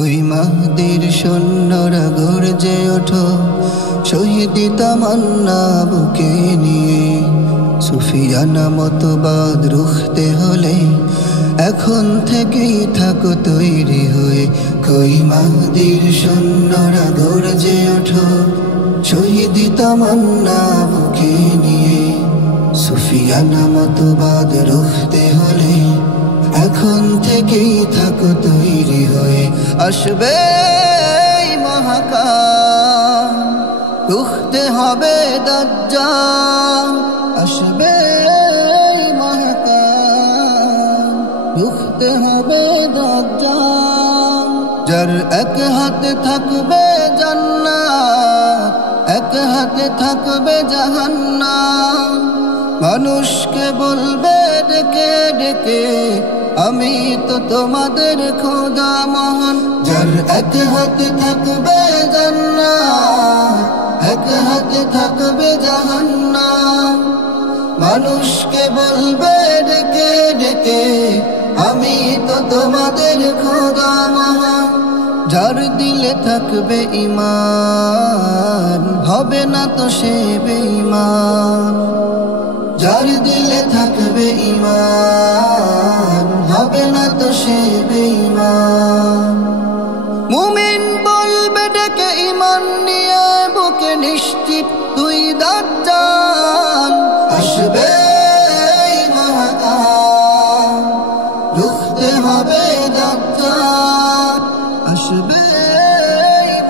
ওই মাহদির সৈন্যরা গর্জে ওঠো, শহীদি তামান্না বুকে নিয়ে। সুফিয়ানা মতবাদ রুখতে হলে এখন থেকেই থাকো তৈরি হয়ে। ওই মাহদির সৈন্যরা গর্জে ওঠো, শহীদি তামান্না বুকে নিয়ে। সুফিয়ানা মতবাদ রুখতে হলে এখন থেকেই থাকো তৈরি হয়ে। আসবে মহাকাল, রুখতে হবে দাজ্জাল। আসবে মহাকাল, রুখতে হবে দাজ্জাল। যার এক হাতে থাকবে জান্নাত, এক হাতে থাকবে জাহান্নাম। মানুষকে বলবে ডেকে ডেকে, আমি তো তোমাদের খোদা মহান। যার এক হাতে থাকবে জান্নাত, এক হাতে থাকবে জাহান্নাম। মানুষকে বলবে ডেকে ডেকে, আমি তো তোমাদের খোদা মহান। যার দিলে থাকবে ঈমান, হবে না তো সে বেঈমান। যার দিলে থাকবে ঈমান, হবে না তো সে বেঈমান। মুমিন বলবে ডেকে ঈমান নিয়ে বুকে, নিশ্চিত তুই দাজ্জাল। আসবে মহাকাল, রুখতে হবে দাজ্জাল। আসবে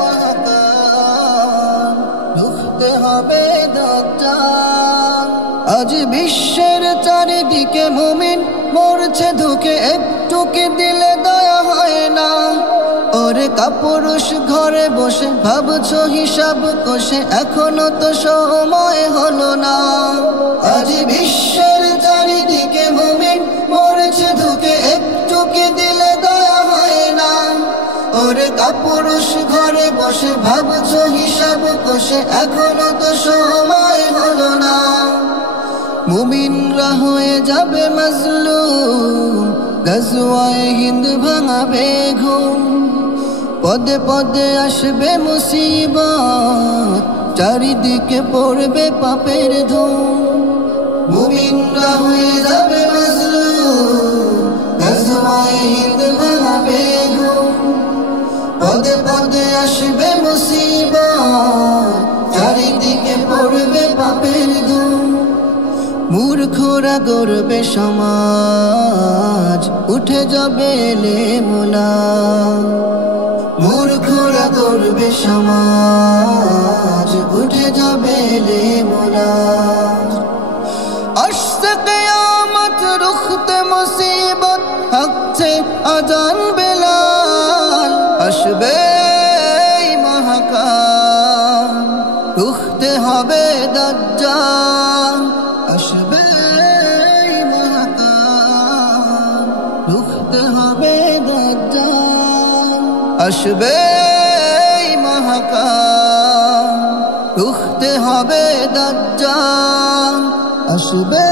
মহাকাল, রুখতে হবে দাজ্জাল। আজ বিশ্বের চারিদিকে মুমিন মরছে ধুকে, একটুকে দিলে দয়া হয় না। ওরে কাপুরুষ ঘরে বসে ভাবছো হিসাব কষে, এখনো তো সময় হলো না। আজ বিশ্বের চারিদিকে মুমিন মরছে ধুকে, একটুকে দিলে দয়া হয় না। ওরে কাপুরুষ ঘরে বসে ভাবছো হিসাব কষে, এখনো তো সময় হলো না। মুমিনরা হয়ে যাবে মাজলুম, গাজওয়ায়ে হিন্দ ভাঙাবে ঘুম। পদে পদে আসবে মুসিবত, চারিদিকে পড়বে পাপের ধুম। মুমিনরা হয়ে যাবে মাজলুম, গাজওয়ায়ে হিন্দ ভাঙাবে ঘুম। পদে পদে আসবে মুসিবত, চারিদিকে পড়বে পাপের ধুম। মূর্খরা গড়বে সমাজ, উঠে যাবে এলেমোলা। মূর্খরা গড়বে সমাজ, উঠে যাবে এলেমোলা। আসছে কিয়ামত, রুখতে মুসিবত, হাঁকছে আজান বেলাল। আসবে মহাকাল, রুখতে হবে দাজ্জাল। আসবে মহাকাল, রুখতে হবে দাজ্জাল। আসবে মহাকাল, রুখতে হবে দাজ্জাল। আসবে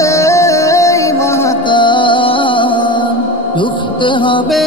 মহাকাল, রুখতে হবে